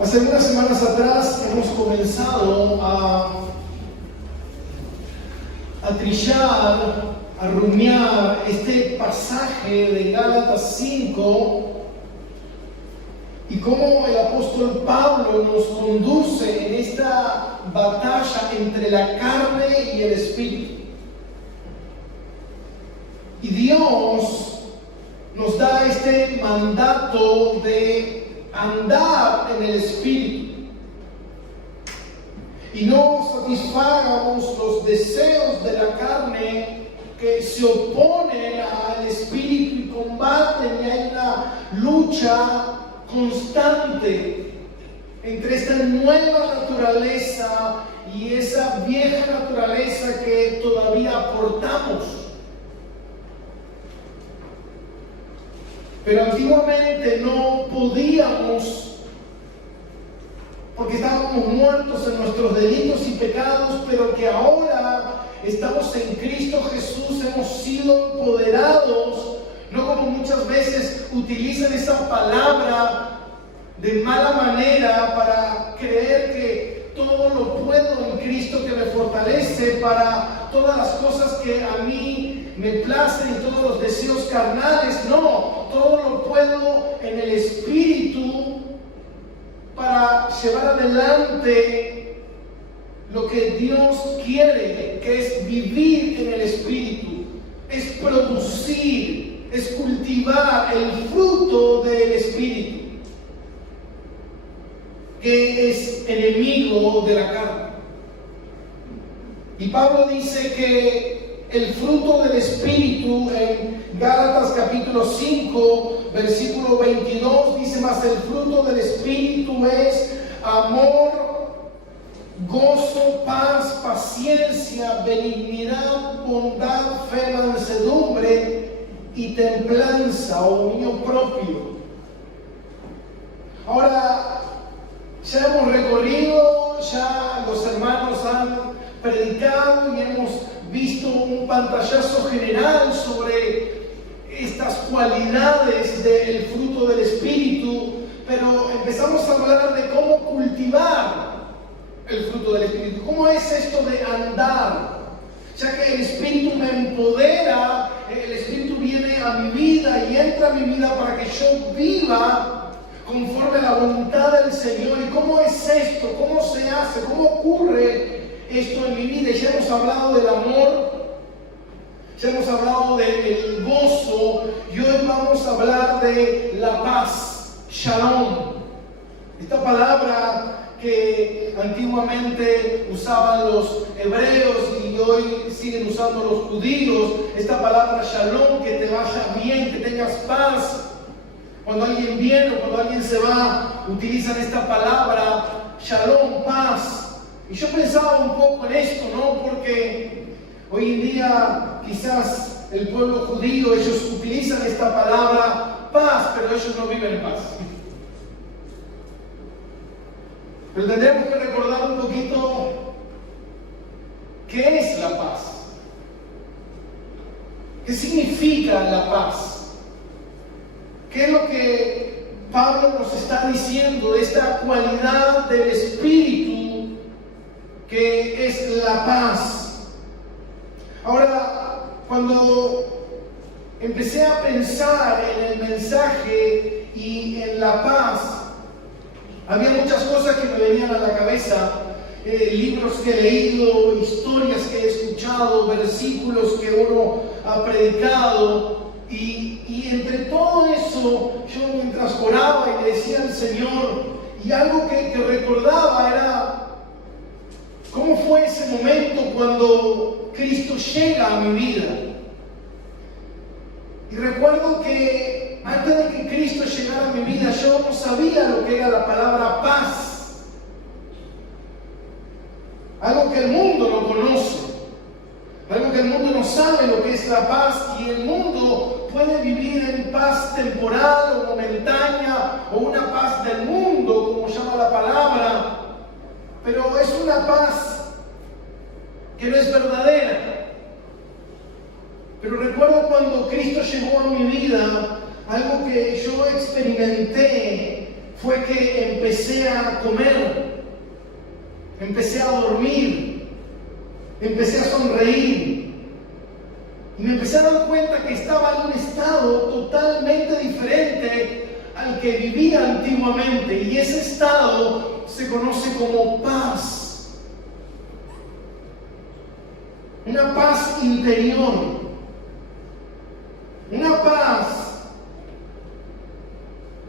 Hace unas semanas atrás hemos comenzado a trillar, a rumiar este pasaje de Gálatas 5 y cómo el apóstol Pablo nos conduce en esta batalla entre la carne y el espíritu. Y Dios nos da este mandato de andar en el espíritu y no satisfagamos los deseos de la carne que se oponen al espíritu y combaten, y hay una lucha constante entre esta nueva naturaleza y esa vieja naturaleza que todavía aportamos. Pero antiguamente no podíamos, porque estábamos muertos en nuestros delitos y pecados, pero que ahora estamos en Cristo Jesús, hemos sido empoderados, no como muchas veces utilizan esa palabra de mala manera para creer que todo lo puedo en Cristo que me fortalece para todas las cosas que a mí me placen y todos los deseos carnales. No, todo lo puedo en el Espíritu para llevar adelante lo que Dios quiere, que es vivir en el Espíritu, es producir, es cultivar el fruto del Espíritu, que es enemigo de la carne. Y Pablo dice que el fruto del Espíritu en Gálatas capítulo 5, versículo 22, dice: mas el fruto del Espíritu es amor, gozo, paz, paciencia, benignidad, bondad, fe, mansedumbre y templanza o dominio propio. Ahora, ya hemos recorrido, ya los hermanos han predicado y hemos visto un pantallazo general sobre estas cualidades del fruto del Espíritu, pero empezamos a hablar de cómo cultivar el fruto del Espíritu. ¿Cómo es esto de andar? Ya que el Espíritu me empodera, el Espíritu viene a mi vida y entra a mi vida para que yo viva conforme a la voluntad del Señor. ¿Y cómo es esto? ¿Cómo se hace? ¿Cómo ocurre esto en mi vida? Ya hemos hablado del amor, ya hemos hablado del gozo, y hoy vamos a hablar de la paz, Shalom. Esta palabra que antiguamente usaban los hebreos y hoy siguen usando los judíos, esta palabra Shalom, que te vaya bien, que tengas paz. Cuando alguien viene o cuando alguien se va, utilizan esta palabra Shalom, paz. Y yo pensaba un poco en esto, ¿no? Porque hoy en día quizás el pueblo judío, ellos utilizan esta palabra paz, pero ellos no viven en paz. Pero tendremos que recordar un poquito qué es la paz. ¿Qué significa la paz? ¿Qué es lo que Pablo nos está diciendo de esta cualidad del Espíritu que es la paz? Ahora, cuando empecé a pensar en el mensaje y en la paz, había muchas cosas que me venían a la cabeza, libros que he leído, historias que he escuchado, versículos que uno ha predicado, y entre todo eso yo mientras oraba y le decía al Señor, y algo que recordaba era cómo fue ese momento cuando Cristo llega a mi vida. Y recuerdo que antes de que Cristo llegara a mi vida, yo no sabía lo que era la palabra paz. Algo que el mundo no conoce. Algo que el mundo no sabe lo que es la paz. Y el mundo puede vivir en paz temporal o momentánea, o una paz del mundo, como llama la palabra. Pero es una paz que no es verdadera. Pero recuerdo cuando Cristo llegó a mi vida, algo que yo experimenté fue que empecé a comer, empecé a dormir, empecé a sonreír. Y me empecé a dar cuenta que estaba en un estado totalmente diferente al que vivía antiguamente. Y ese estado se conoce como paz. Una paz interior. Una paz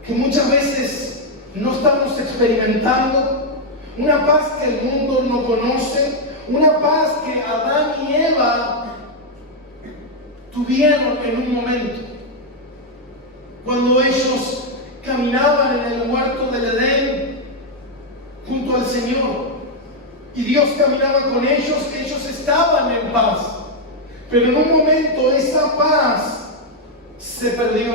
que muchas veces no estamos experimentando. Una paz que el mundo no conoce. Una paz que Adán y Eva tuvieron en un momento, cuando ellos caminaban en el huerto del Edén junto al Señor, y Dios caminaba con ellos, ellos estaban en paz, pero en un momento esa paz se perdió,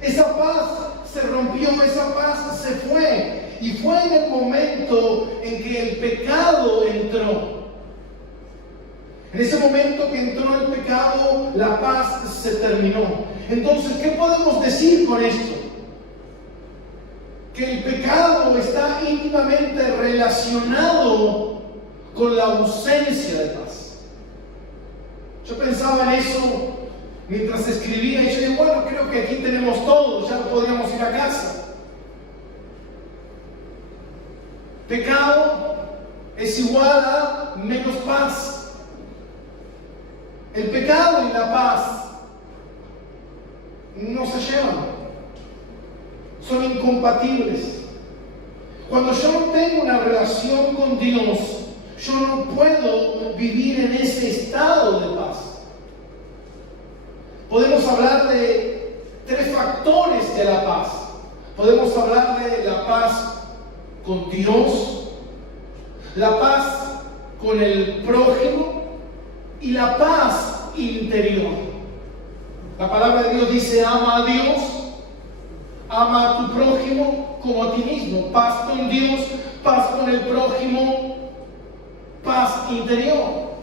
esa paz se rompió, esa paz se fue, y fue en el momento en que el pecado entró. En ese momento que entró el pecado, la paz se terminó. Entonces, ¿qué podemos decir con esto? Que el pecado está íntimamente relacionado con la ausencia de paz. Yo pensaba en eso mientras escribía y yo dije, bueno, creo que aquí tenemos todo, ya podríamos ir a casa. Pecado es igual a menos paz. El pecado y la paz no se llevan, son incompatibles. Cuando yo no tengo una relación con Dios, yo no puedo vivir en ese estado de paz. Podemos hablar de 3 factores de la paz. Podemos hablar de la paz con Dios, la paz con el prójimo y la paz interior. La palabra de Dios dice: ama a Dios, ama a tu prójimo como a ti mismo. Paz con Dios, paz con el prójimo, paz interior.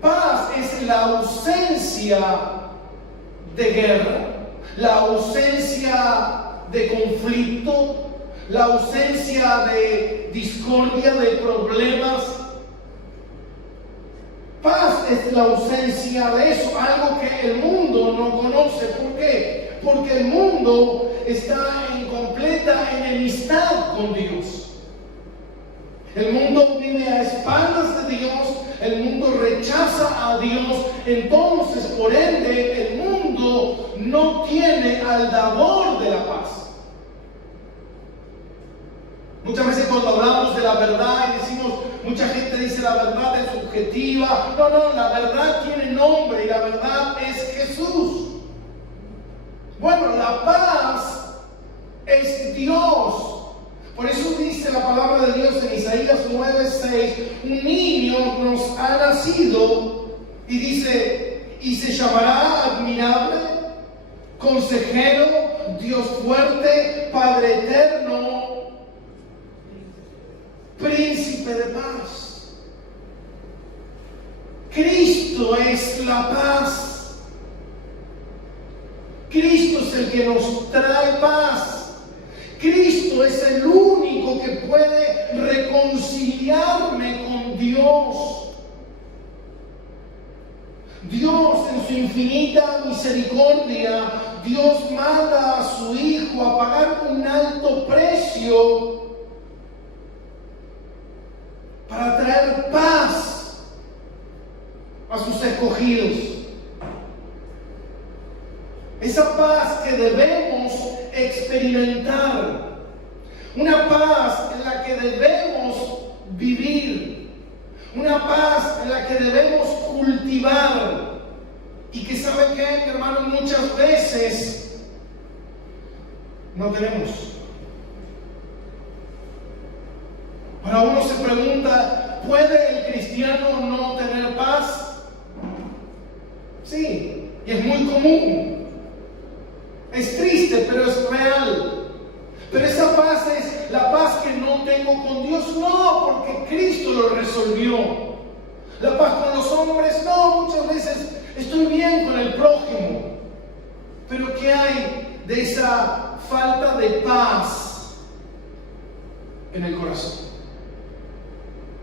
Paz es la ausencia de guerra, la ausencia de conflicto, la ausencia de discordia, de problemas. Paz es la ausencia de eso, algo que el mundo no conoce. ¿Por qué? Porque el mundo está en completa enemistad con Dios. El mundo vive a espaldas de Dios, el mundo rechaza a Dios, entonces por ende el mundo no tiene al dador de la paz. Muchas veces cuando hablamos de la verdad y decimos, mucha gente dice la verdad es subjetiva. No, la verdad tiene nombre y la verdad es Jesús. Bueno, la paz es Dios. Por eso dice la palabra de Dios en Isaías 9:6, un niño nos ha nacido, y dice, y se llamará admirable, consejero, Dios fuerte, Padre eterno, príncipe de paz. Cristo es la paz. Cristo es el que nos trae paz. Cristo es el único que puede reconciliarme con Dios. Dios en su infinita misericordia, Dios manda a su Hijo a pagar un alto precio para traer paz a sus escogidos. Esa paz que debemos experimentar, una paz en la que debemos vivir, una paz en la que debemos cultivar, y que ¿sabe qué, mi hermano? Muchas veces no tenemos. Ahora uno se pregunta, ¿puede el cristiano no tener paz? Sí, y es muy común. Es triste, pero es real. Pero esa paz es la paz que no tengo con Dios. No, porque Cristo lo resolvió. La paz con los hombres, no, muchas veces estoy bien con el prójimo. Pero ¿qué hay de esa falta de paz en el corazón,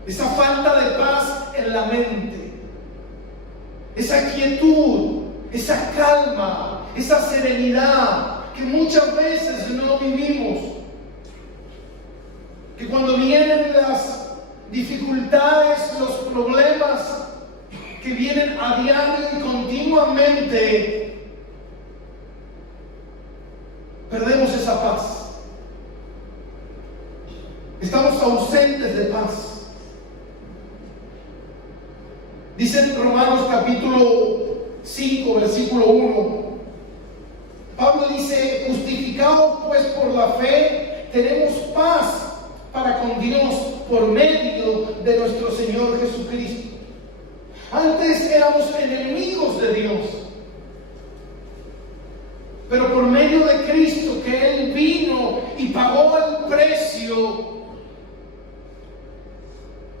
esa falta de paz en la mente, esa quietud, esa calma, esa serenidad que muchas veces no vivimos, que cuando vienen las dificultades, los problemas que vienen a diario y continuamente, perdemos esa paz. Estamos ausentes de paz. Dice en Romanos capítulo 5, versículo 1, Pablo dice: justificados pues por la fe, tenemos paz para con Dios por medio de nuestro Señor Jesucristo. Antes éramos enemigos de Dios, pero por medio de Cristo, que Él vino y pagó el precio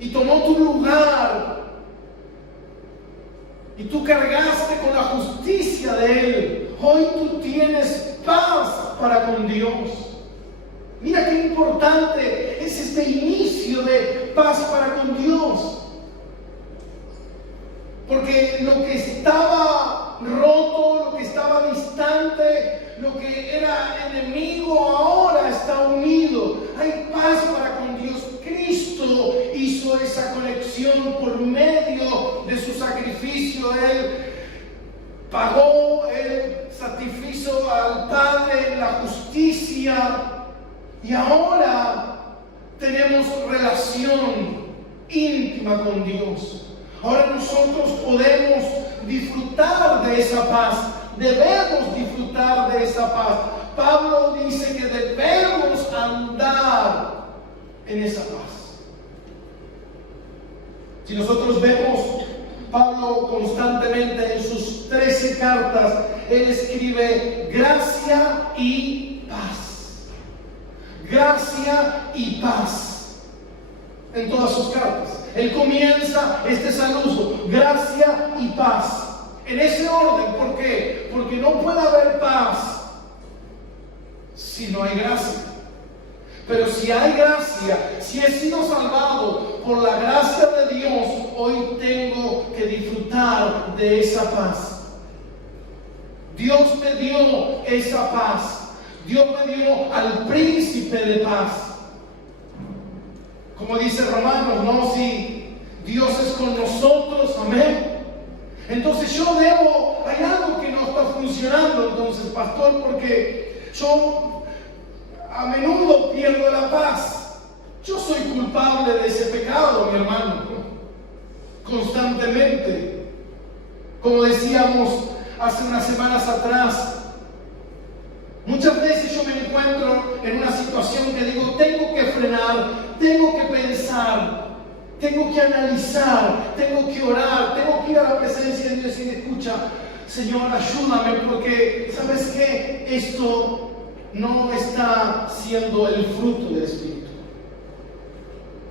y tomó tu lugar, y tú cargaste con la justicia de Él, hoy tú tienes paz para con Dios. Mira qué importante es este inicio de paz para con Dios. Porque lo que estaba roto, lo que estaba distante, lo que era enemigo, ahora está unido. Hay paz para con Dios. Cristo hizo esa conexión por medio de su sacrificio. Él pagó el sacrificio al Padre en la justicia. Y ahora tenemos relación íntima con Dios. Ahora nosotros podemos disfrutar de esa paz. Debemos disfrutar de esa paz. Pablo dice que debemos andar en esa paz. Si nosotros vemos, Pablo constantemente en sus 13 cartas, él escribe gracia y paz. Gracia y paz. En todas sus cartas. Él comienza este saludo, gracia y paz. En ese orden, ¿por qué? Porque no puede haber paz si no hay gracia. Pero si hay gracia, si he sido salvado por la gracia de Dios, hoy tengo que disfrutar de esa paz. Dios me dio esa paz. Dios me dio al príncipe de paz. Como dice Romanos, ¿no? Si Dios es con nosotros, amén. Entonces hay algo que no está funcionando, entonces, pastor, porque yo a menudo pierdo la paz. Yo soy culpable de ese pecado, mi hermano, constantemente. Como decíamos hace unas semanas atrás, muchas veces yo me encuentro en una situación que digo, tengo que frenar, tengo que pensar, tengo que analizar, tengo que orar, tengo que ir a la presencia de Dios y decir, escucha, Señor, ayúdame, porque ¿sabes qué? Esto no está siendo el fruto del Espíritu.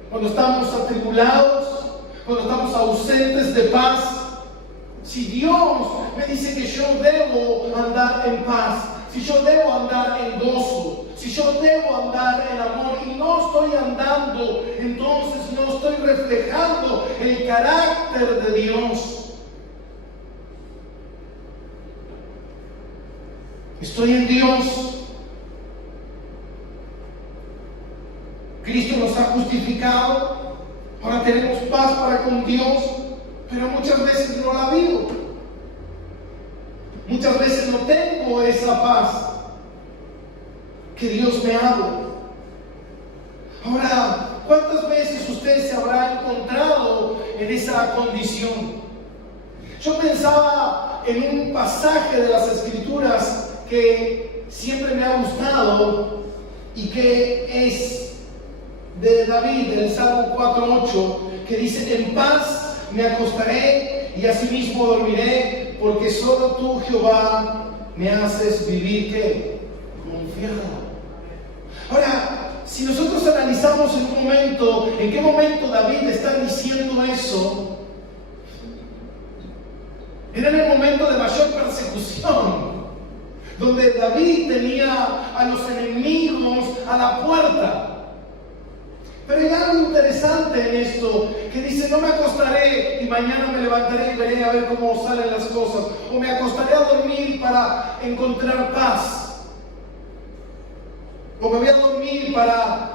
Cuando estamos atribulados, cuando estamos ausentes de paz, si Dios me dice que yo debo andar en paz, si yo debo andar en gozo, si yo debo andar en amor y no estoy andando, entonces no estoy reflejando el carácter de Dios. Estoy en Dios. Cristo nos ha justificado. Ahora tenemos paz para con Dios, pero muchas veces no la vivo. Muchas veces no tengo esa paz que Dios me habla. Ahora, ¿cuántas veces usted se habrá encontrado en esa condición? Yo pensaba en un pasaje de las Escrituras que siempre me ha gustado y que es de David, del Salmo 4:8, que dice: en paz me acostaré y asimismo dormiré, porque solo tú, Jehová, me haces vivir, ¿qué? Confiado. Ahora, si nosotros analizamos en un momento, ¿en qué momento David está diciendo eso? Era en el momento de mayor persecución. donde David tenía a los enemigos a la puerta. Pero hay algo interesante en esto, que dice: no me acostaré y mañana me levantaré y veré a ver cómo salen las cosas, o me acostaré a dormir para encontrar paz, o me voy a dormir para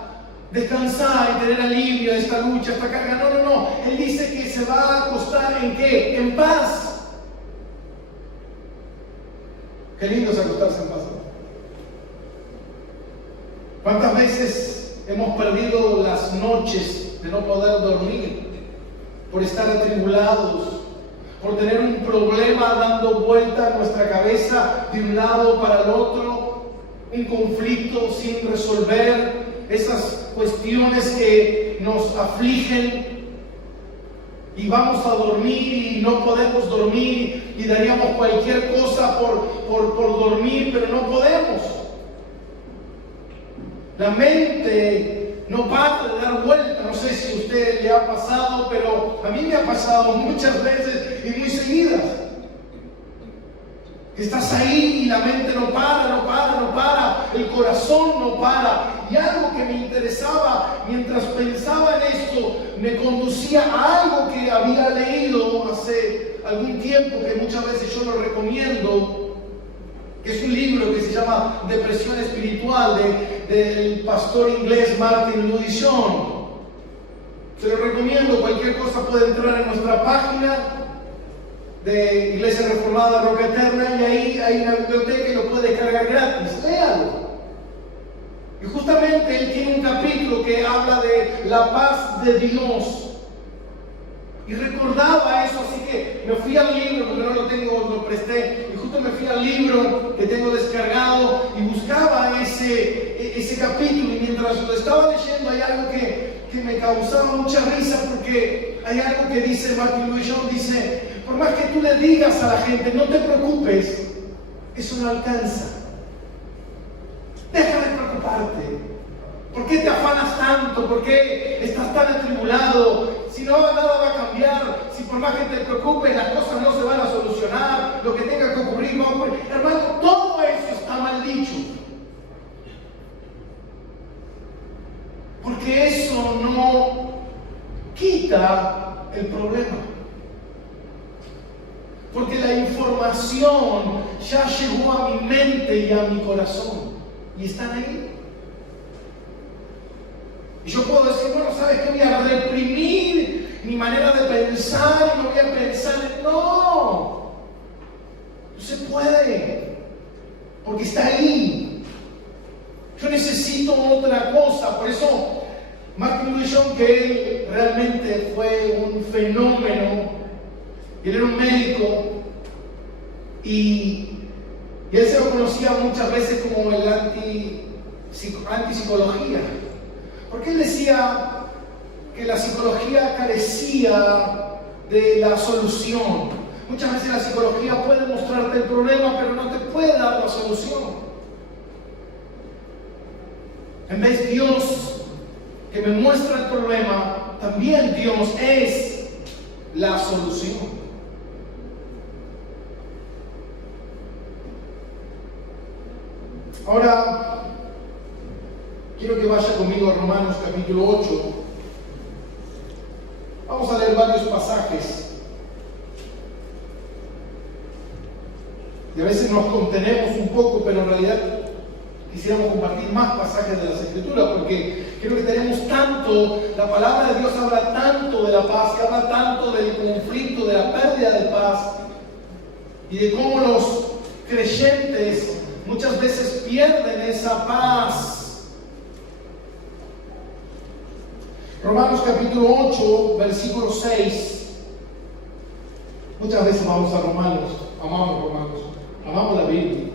descansar y tener alivio de esta lucha, esta carga. No. Él dice que se va a acostar ¿en qué? En paz. Qué lindo es acostarse en paz, ¿no? ¿Cuántas veces hemos perdido las noches de no poder dormir por estar atribulados, por tener un problema dando vuelta en nuestra cabeza de un lado para el otro, un conflicto sin resolver, esas cuestiones que nos afligen, y vamos a dormir y no podemos dormir y daríamos cualquier cosa por dormir, pero no podemos? La mente no para de dar vuelta. No sé si a usted le ha pasado, pero a mí me ha pasado muchas veces y muy seguidas. Estás ahí y la mente no para, el corazón no para. Y algo que me interesaba mientras pensaba en esto, me conducía a algo que había leído hace algún tiempo, que muchas veces yo lo recomiendo, que es un libro que se llama Depresión Espiritual, del pastor inglés Martin Lewis-Jones. Se lo recomiendo. Cualquier cosa puede entrar en nuestra página de Iglesia Reformada Roca Eterna, y ahí hay una biblioteca y lo puede descargar gratis. Léalo. Y justamente él tiene un capítulo que habla de la paz de Dios. Y recordaba eso, así que me fui al libro, porque no lo tengo, lo presté, y justo me fui al libro que tengo descargado y buscaba ese capítulo, y mientras lo estaba leyendo hay algo que me causaba mucha risa, porque hay algo que dice Martin Lewis-Jones, dice: por más que tú le digas a la gente no te preocupes, eso no alcanza. Deja de preocuparte. ¿Por qué te afanas tanto? ¿Por qué estás tan atribulado? Si no, nada va a cambiar. Si por más que te preocupes, las cosas no se van a solucionar. Lo que tenga que ocurrir va a ocurrir. Hermano, todo eso está mal dicho. Porque eso no quita el problema. Porque la información ya llegó a mi mente y a mi corazón. Y están ahí. Y yo puedo decir: bueno, ¿sabes qué? Voy a reprimir mi manera de pensar y no voy a pensar. No se puede, porque está ahí. Yo necesito otra cosa. Por eso Martin Lewis-Jones, que él realmente fue un fenómeno, él era un médico, y él se lo conocía muchas veces como el antipsicología. Porque él decía que la psicología carecía de la solución. Muchas veces la psicología puede mostrarte el problema, pero no te puede dar la solución. En vez de Dios que me muestra el problema, también Dios es la solución. Ahora, quiero que vaya conmigo a Romanos capítulo 8. Vamos a leer varios pasajes. Y a veces nos contenemos un poco, pero en realidad quisiéramos compartir más pasajes de las Escrituras, porque creo que tenemos tanto, la palabra de Dios habla tanto de la paz, que habla tanto del conflicto, de la pérdida de paz, y de cómo los creyentes muchas veces pierden esa paz. Romanos capítulo 8, versículo 6. Muchas veces vamos a Romanos, amamos la Biblia.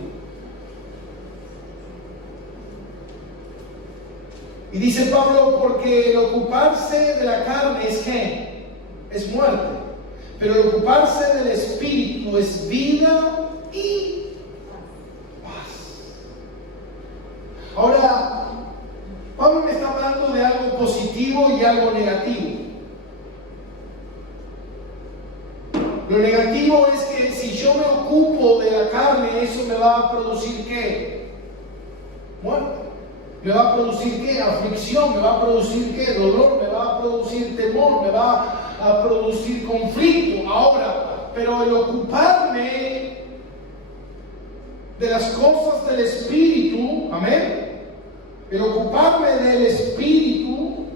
Y dice Pablo: porque el ocuparse de la carne es ¿qué? Es muerte, pero el ocuparse del Espíritu es vida y paz. Ahora, Pablo me está hablando de algo positivo y algo negativo. Lo negativo es que si yo me ocupo de la carne carne, eso me va a producir ¿qué? Muerte. Me va a producir ¿qué? Aflicción, me va a producir ¿qué? Dolor, me va a producir temor, me va a producir conflicto. Ahora, pero el ocuparme de las cosas del Espíritu, amén, el ocuparme del Espíritu,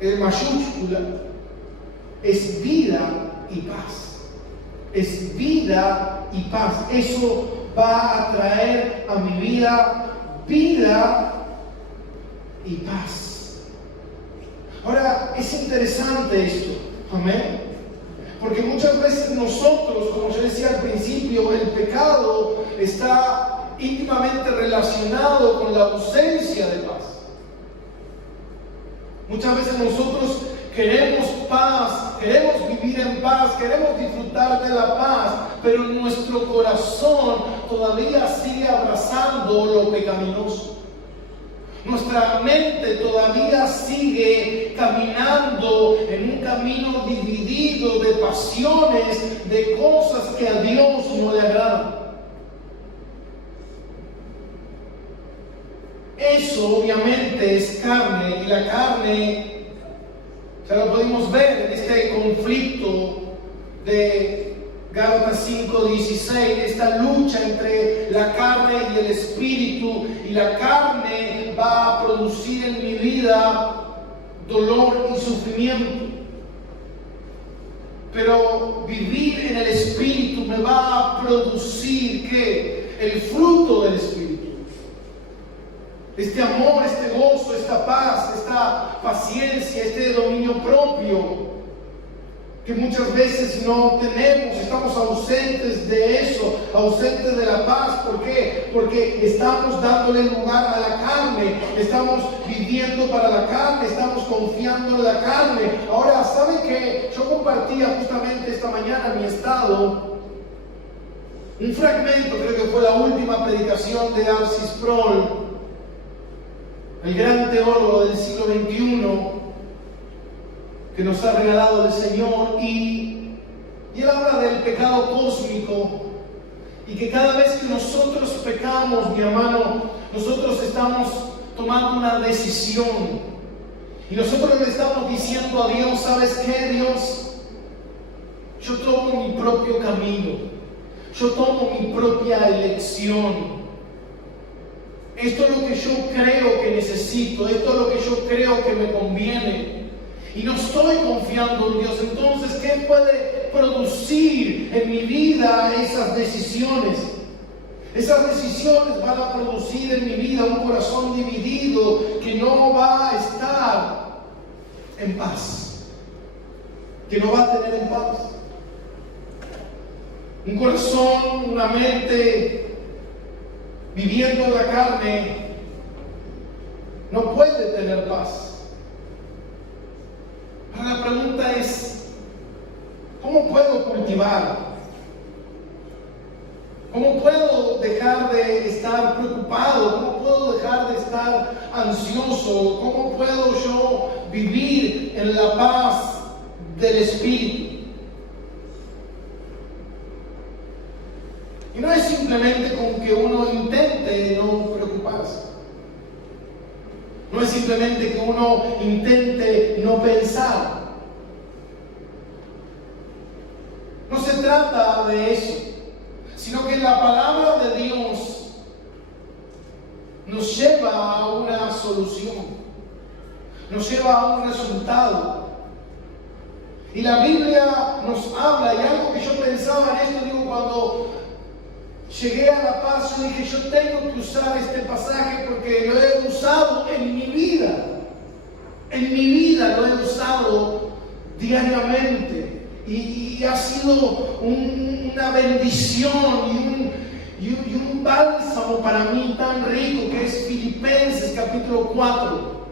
en mayúscula, es vida y paz. Es vida y paz. Eso va a traer a mi vida y paz. Ahora, es interesante esto, amén, porque muchas veces nosotros, como yo decía al principio, el pecado está íntimamente relacionado con la ausencia de paz. Muchas veces nosotros queremos paz, queremos vivir en paz, queremos disfrutar de la paz, pero nuestro corazón todavía sigue abrazando lo pecaminoso. Nuestra mente todavía sigue caminando en un camino dividido de pasiones, de cosas que a Dios no le agradan. Eso obviamente es carne, y la carne, ya lo podemos ver en este conflicto de Gálatas 5:16, esta lucha entre la carne y el espíritu, y la carne va a producir en mi vida dolor y sufrimiento. Pero vivir en el espíritu me va a producir ¿qué? El fruto del espíritu. Este amor, este gozo, esta paz, esta paciencia, este dominio propio que muchas veces no tenemos, estamos ausentes de eso, ausentes de la paz. ¿Por qué? Porque estamos dándole lugar a la carne, estamos viviendo para la carne, estamos confiando en la carne. Ahora, ¿saben qué? Yo compartía justamente esta mañana en mi estado un fragmento, creo que fue la última predicación de R.C. Sproul, el gran teólogo del siglo XXI, que nos ha regalado el Señor, y él habla del pecado cósmico, y que cada vez que nosotros pecamos, mi hermano, nosotros estamos tomando una decisión, y nosotros le estamos diciendo a Dios: ¿sabes qué, Dios? Yo tomo mi propio camino, yo tomo mi propia elección. Esto es lo que yo creo que necesito, esto es lo que yo creo que me conviene, y no estoy confiando en Dios. Entonces, ¿qué puede producir en mi vida esas decisiones? Esas decisiones van a producir en mi vida un corazón dividido que no va a estar en paz, que no va a tener en paz. Un corazón, una mente viviendo en la carne no puede tener paz. Ahora la pregunta es: ¿cómo puedo cultivar? ¿Cómo puedo dejar de estar preocupado? ¿Cómo puedo dejar de estar ansioso? ¿Cómo puedo yo vivir en la paz del Espíritu? Y no es simplemente con que uno intente no preocuparse. No es simplemente que uno intente no pensar. No se trata de eso, sino que la palabra de Dios nos lleva a una solución, nos lleva a un resultado. Y la Biblia nos habla, y algo que yo pensaba en esto, digo, cuando llegué a La Paz, yo dije: yo tengo que usar este pasaje porque lo he usado en mi vida. En mi vida lo he usado diariamente. Y ha sido una bendición y un bálsamo para mí tan rico, que es Filipenses capítulo 4.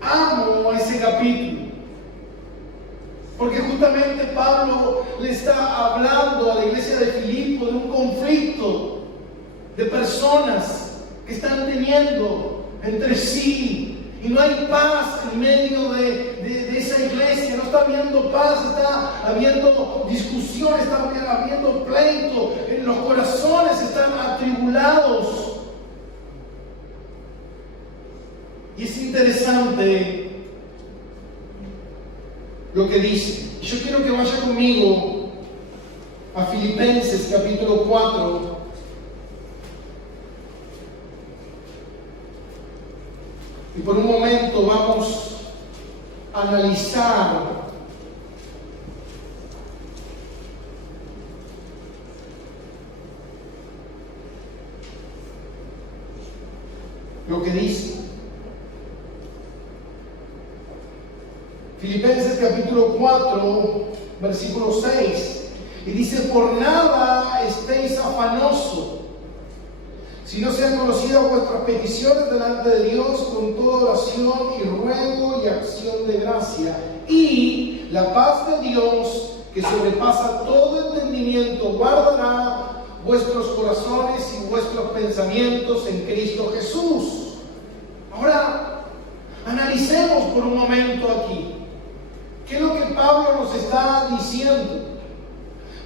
Amo ese capítulo, porque justamente Pablo le está hablando a la iglesia de Filipo de un conflicto de personas que están teniendo entre sí, Y no hay paz en medio de esa iglesia. No está habiendo paz, está habiendo discusión, está habiendo pleito. Los corazones están atribulados. Y es interesante lo que dice. Yo quiero que vaya conmigo a Filipenses capítulo 4. Y por un momento vamos a analizar lo que dice. Filipenses capítulo 4, versículo 6. Y dice: por nada estéis afanosos, si no sean conocidas vuestras peticiones delante de Dios con toda oración y ruego y acción de gracia. Y la paz de Dios, que sobrepasa todo entendimiento, guardará vuestros corazones y vuestros pensamientos en Cristo Jesús. Ahora, analicemos por un momento aquí. ¿Qué es lo que Pablo nos está diciendo?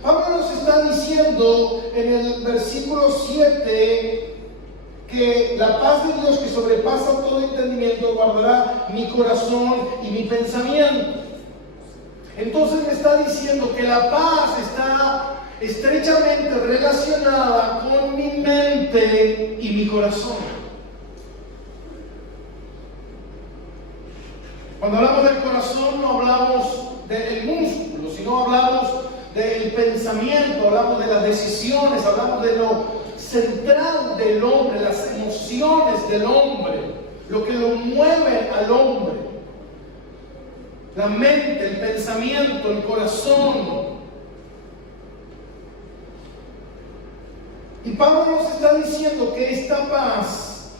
Pablo nos está diciendo en el versículo 7 que la paz de Dios que sobrepasa todo entendimiento guardará mi corazón y mi pensamiento. Entonces me está diciendo que la paz está estrechamente relacionada con mi mente y mi corazón. Cuando hablamos del corazón no hablamos del músculo, sino hablamos del pensamiento, hablamos de las decisiones, hablamos de lo central del hombre, las emociones del hombre, lo que lo mueve al hombre, la mente, el pensamiento, el corazón. Y Pablo nos está diciendo que esta paz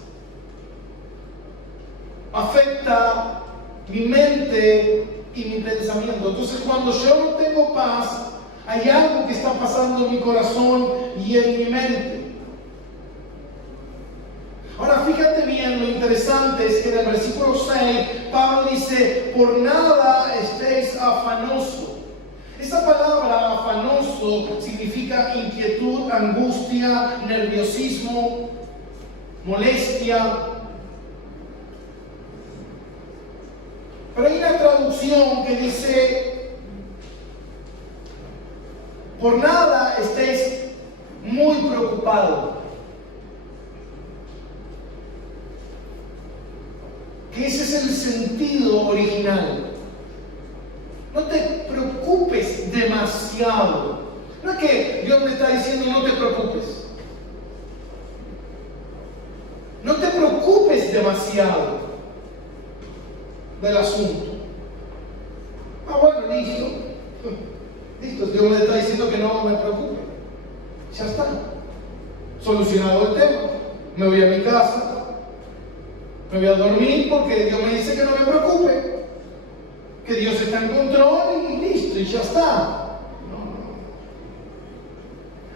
afecta mi mente y mi pensamiento. Entonces, cuando yo no tengo paz, hay algo que está pasando en mi corazón y en mi mente. Ahora fíjate bien, lo interesante es que en el versículo 6 Pablo dice: por nada estéis afanosos. Esa palabra afanoso significa inquietud, angustia, nerviosismo, molestia. Pero hay una traducción que dice: por nada estéis muy preocupados. Que ese es el sentido original. No te preocupes demasiado. No es que Dios me está diciendo no te preocupes. No te preocupes demasiado del asunto. Bueno, listo. Listo, Dios me está diciendo que no me preocupe. Ya está. Solucionado el tema. Me voy a mi casa. Me voy a dormir porque Dios me dice que no me preocupe, que Dios está en control y listo, y ya está. No.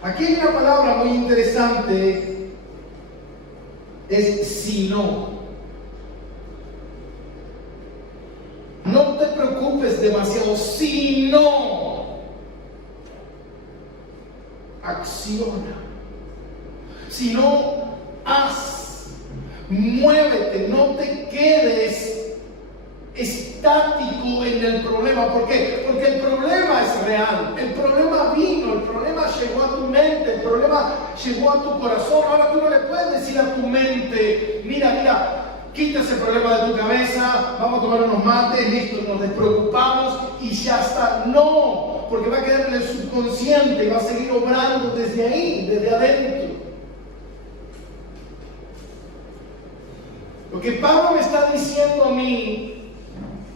Aquí hay una palabra muy interesante, es si no. No te preocupes demasiado, si no acciona, si no haz. Muévete, no te quedes estático en el problema. ¿Por qué? Porque el problema es real. El problema vino, el problema llegó a tu mente, el problema llegó a tu corazón. Ahora tú no le puedes decir a tu mente: mira, quita ese problema de tu cabeza, vamos a tomar unos mates, listo, nos despreocupamos y ya está. No, porque va a quedar en el subconsciente y va a seguir obrando desde ahí, desde adentro. Lo que Pablo me está diciendo a mí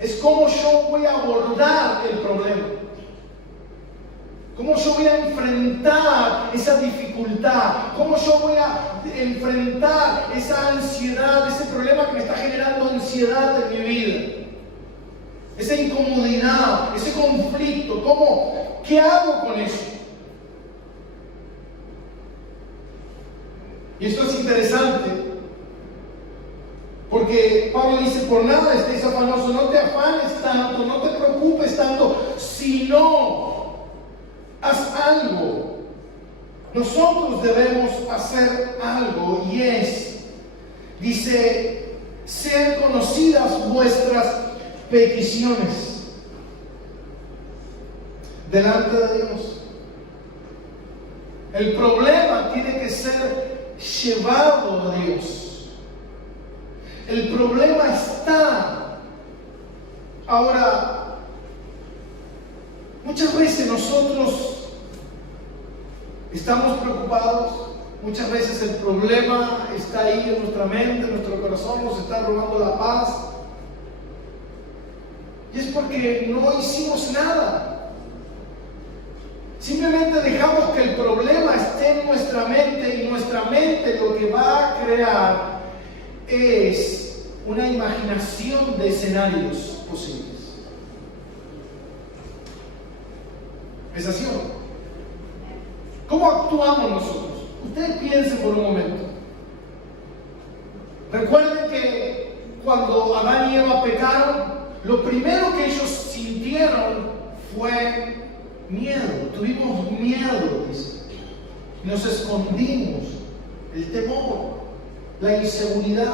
es cómo yo voy a abordar el problema. Cómo yo voy a enfrentar esa dificultad. Cómo yo voy a enfrentar esa ansiedad, ese problema que me está generando ansiedad en mi vida. Esa incomodidad, ese conflicto. ¿Qué hago con eso? Y esto es interesante. Porque Pablo dice, por nada estéis afanosos, no te afanes tanto, no te preocupes tanto, sino haz algo. Nosotros debemos hacer algo y dice, sean conocidas vuestras peticiones delante de Dios. El problema tiene que ser llevado a Dios. El problema está. Ahora, muchas veces nosotros estamos preocupados, muchas veces el problema está ahí en nuestra mente, en nuestro corazón, nos está robando la paz. Y es porque no hicimos nada. Simplemente dejamos que el problema esté en nuestra mente, y nuestra mente lo que va a crear es una imaginación de escenarios posibles. ¿Es así o no? ¿Cómo actuamos nosotros? Ustedes piensen por un momento. Recuerden que cuando Adán y Eva pecaron, lo primero que ellos sintieron fue miedo. Tuvimos miedo, dice. Nos escondimos. El temor, la inseguridad.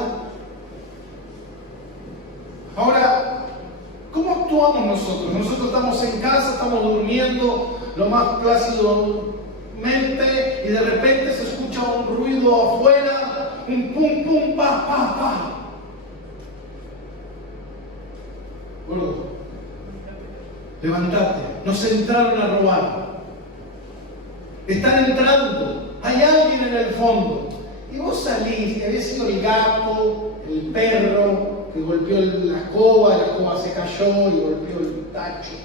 Ahora, ¿cómo actuamos nosotros? Nosotros estamos en casa, estamos durmiendo lo más plácidamente y de repente se escucha un ruido afuera, un pum pum pa pa pa. Gordo, levántate, nos entraron a robar. Están entrando, hay alguien en el fondo. Y vos salís, que había sido el gato, el perro, que golpeó la escoba se cayó y golpeó el tacho.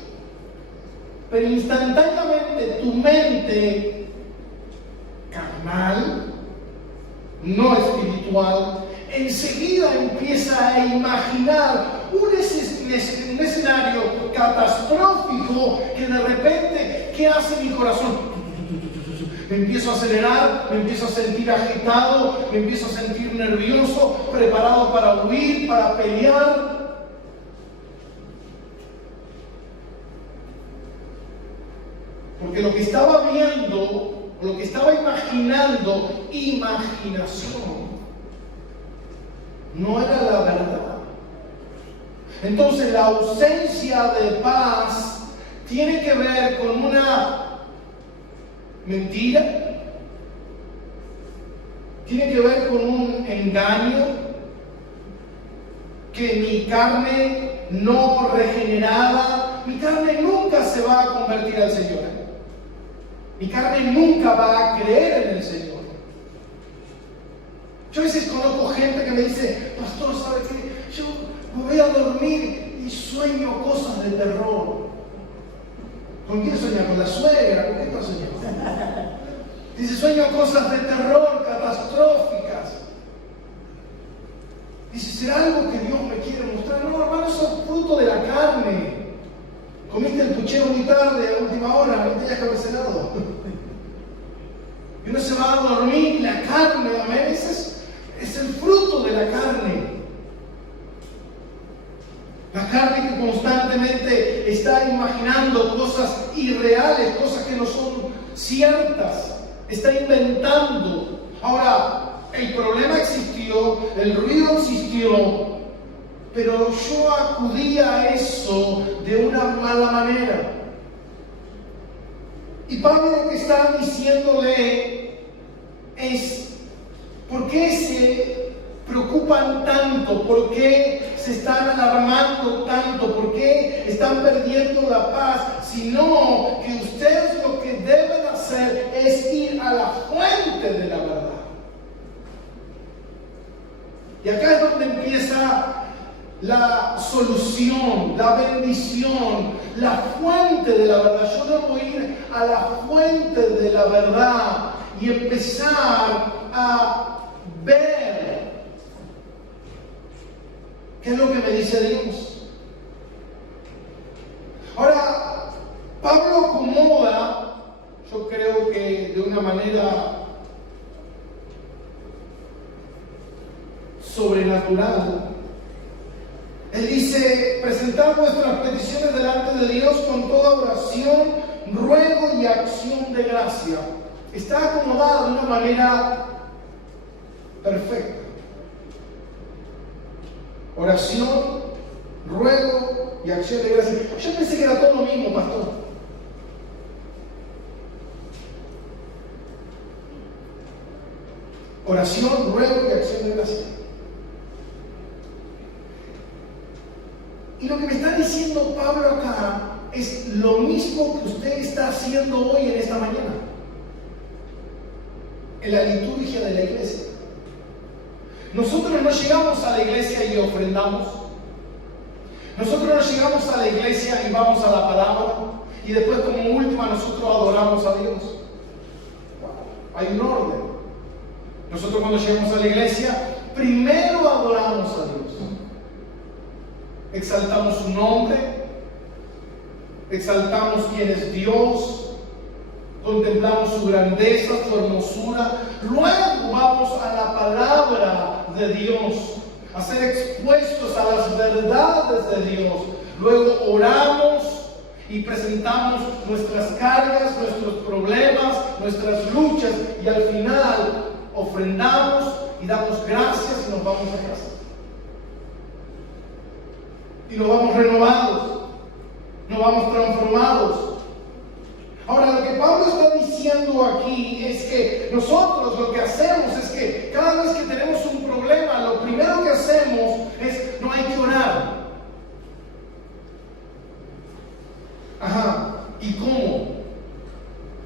Pero instantáneamente tu mente carnal, no espiritual, enseguida empieza a imaginar un escenario catastrófico que de repente, ¿qué hace mi corazón? Me empiezo a acelerar, me empiezo a sentir agitado, me empiezo a sentir nervioso, preparado para huir, para pelear. Porque lo que estaba viendo, lo que estaba imaginando, imaginación, no era la verdad. Entonces la ausencia de paz tiene que ver con una mentira, tiene que ver con un engaño, que mi carne no regenerada, mi carne nunca se va a convertir al Señor. Mi carne nunca va a creer en el Señor. Yo a veces conozco gente que me dice, pastor, ¿sabe qué? Yo me voy a dormir y sueño cosas de terror. ¿Con quién sueña? ¿Con la suegra? ¿Con qué está soñando? Dice, sueño cosas de terror, catastróficas. Dice, ¿será algo que Dios me quiere mostrar? No, hermano, eso es fruto de la carne. Comiste el puchero muy tarde, a última hora, no tenías que haber cenado. Y uno se va a dormir, la carne, amén, ese es el fruto de la carne. La carne que constantemente está imaginando cosas irreales, cosas que no son ciertas, está inventando. Ahora, el problema existió, el ruido existió, pero yo acudí a eso de una mala manera. Y Pablo lo que está diciéndole es, ¿por qué se preocupan tanto? ¿Por qué se están alarmando tanto? ¿Por qué están perdiendo la paz? Sino que ustedes lo que deben hacer es ir a la fuente de la verdad. Y acá es donde empieza la solución, la bendición, la fuente de la verdad. Yo debo ir a la fuente de la verdad y empezar a ver qué es lo que me dice Dios. Ahora, Pablo acomoda, yo creo que de una manera sobrenatural, Él dice, presentar vuestras peticiones delante de Dios con toda oración, ruego y acción de gracia. Está acomodada de una manera perfecta. Oración, ruego y acción de gracia. Yo pensé que era todo lo mismo, pastor. Oración, ruego y acción de gracia. Y lo que me está diciendo Pablo acá es lo mismo que usted está haciendo hoy en esta mañana, en la liturgia de la iglesia. Nosotros no llegamos a la iglesia y ofrendamos. Nosotros no llegamos a la iglesia y vamos a la palabra y después como última nosotros adoramos a Dios. Hay un orden. Nosotros cuando llegamos a la iglesia, primero adoramos a Dios. Exaltamos su nombre, exaltamos quién es Dios, contemplamos su grandeza, su hermosura. Luego vamos a la palabra de Dios, a ser expuestos a las verdades de Dios. Luego oramos y presentamos nuestras cargas, nuestros problemas, nuestras luchas, y al final ofrendamos y damos gracias y nos vamos a casa. Y nos vamos renovados, nos vamos transformados. Ahora, lo que Pablo está diciendo aquí es que nosotros lo que hacemos es que cada vez que tenemos un problema, lo primero que hacemos es, no hay que orar. Ajá, ¿y cómo?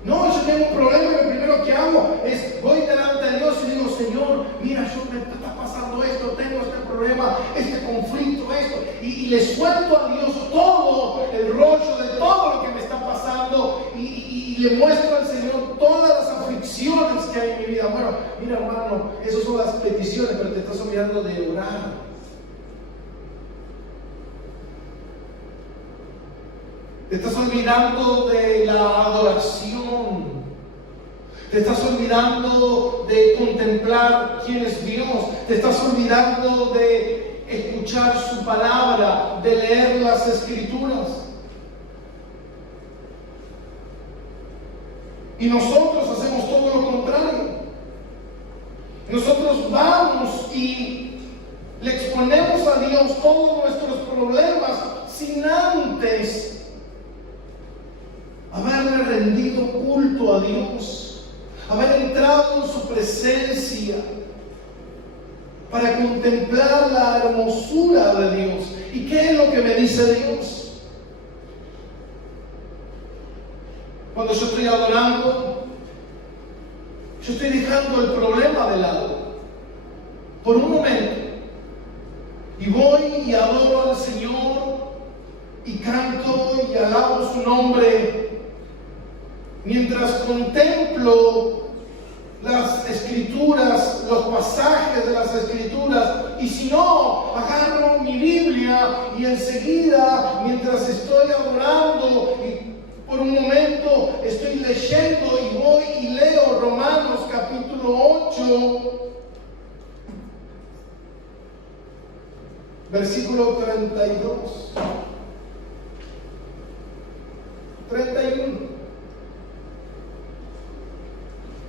No, yo tengo un problema y lo primero que hago es, voy delante de Dios y digo, Señor, mira, yo me está pasando esto, tengo este problema, este conflicto, esto, y le suelto a Dios todo el rollo de todo lo que me está pasando y le muestro al Señor todas las aflicciones que hay en mi vida. Bueno, mira, hermano, esas son las peticiones, pero te estás olvidando de orar. Te estás olvidando de la adoración. Te estás olvidando de contemplar quién es Dios. Te estás olvidando de escuchar su palabra, de leer las Escrituras. Y nosotros hacemos todo lo contrario. Nosotros vamos y le exponemos a Dios todos nuestros problemas sin antes haberle rendido culto a Dios, haber entrado en su presencia para contemplar la hermosura de Dios. ¿Y qué es lo que me dice Dios? Cuando yo estoy adorando, yo estoy dejando el problema de lado por un momento y voy y adoro al Señor y canto y alabo su nombre mientras contemplo las Escrituras, los pasajes de las Escrituras. Y si no, agarro mi Biblia y enseguida, mientras estoy adorando y por un momento estoy leyendo, y voy y leo Romanos capítulo 8, versículo 32, 31.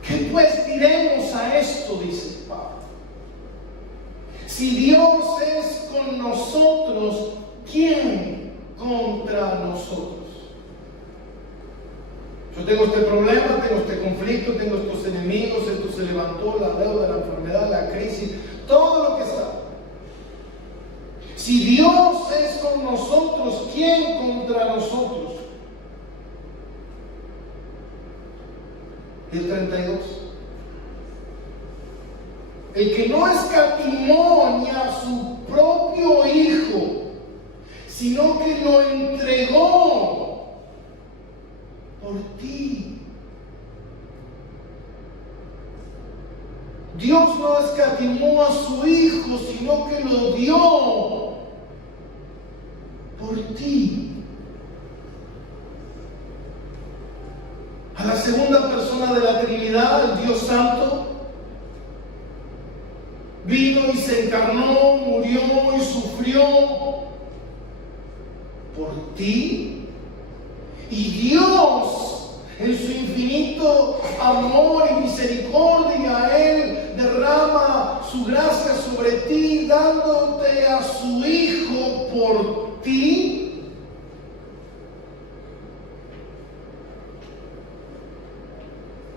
¿Qué pues diremos a esto? Dice Pablo. Si Dios es con nosotros, ¿quién contra nosotros? Yo tengo este problema, tengo este conflicto, tengo estos enemigos, esto se levantó, la deuda, la enfermedad, la crisis, todo lo que está. Si Dios es con nosotros, ¿quién contra nosotros? El 32. El que no escatimó ni a su propio Hijo, sino que lo entregó por ti. Dios no escatimó a su Hijo, sino que lo dio por ti. A la segunda persona de la Trinidad, el Dios Santo, vino y se encarnó, murió y sufrió por ti. Y Dios, en su infinito amor y misericordia, Él derrama su gracia sobre ti, dándote a su Hijo por ti.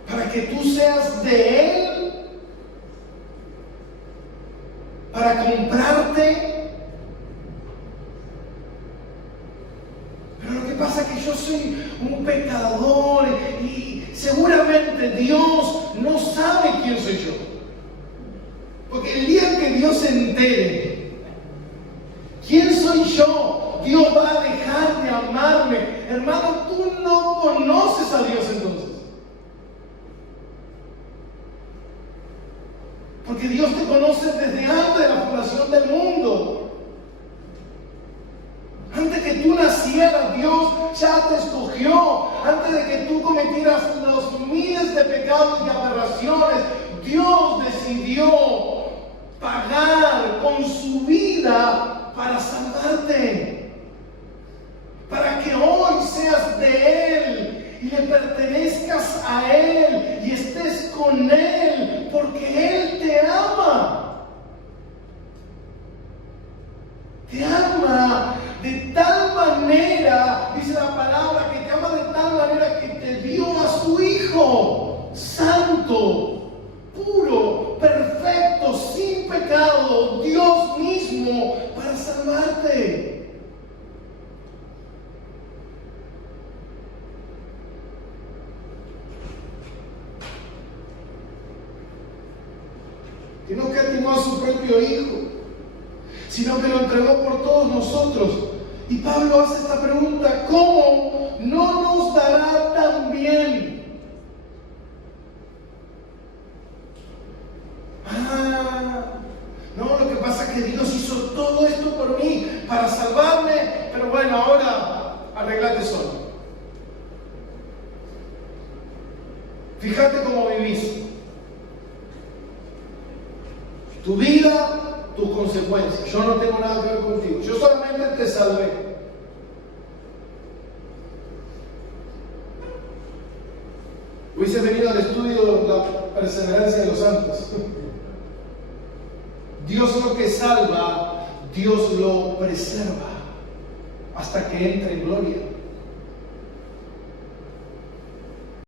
Para que tú seas de Él, para comprarte. Pero lo que pasa es que yo soy un pecador y seguramente Dios no sabe quién soy yo. Porque el día que Dios se entere quién soy yo, Dios va a dejar de amarme. Hermano, tú no conoces a Dios entonces. Porque Dios te conoce desde antes de la fundación del mundo. Antes que tú nacieras, Dios ya te escogió. Antes de que tú cometieras los miles de pecados y aberraciones, Dios decidió pagar con su vida para salvarte. Para que hoy seas de Él y le pertenezcas a Él y estés con Él, porque Él te ama. Te ama de tal manera, dice la palabra, que te ama de tal manera que te dio a su Hijo, santo, puro, perfecto, sin pecado, Dios mismo, para salvarte. Que no escatimó a su propio Hijo, sino que lo entregó por todos nosotros. Y Pablo hace esta pregunta: ¿cómo no nos dará también? No, lo que pasa es que Dios hizo todo esto por mí para salvarme, pero bueno, ahora arreglate solo. Fíjate cómo vivís. Tu vida, tus consecuencias. Yo no tengo nada que ver contigo. Yo solamente te salvé. Hubiese venido al estudio la perseverancia de los santos. Dios lo que salva, Dios lo preserva hasta que entre en gloria.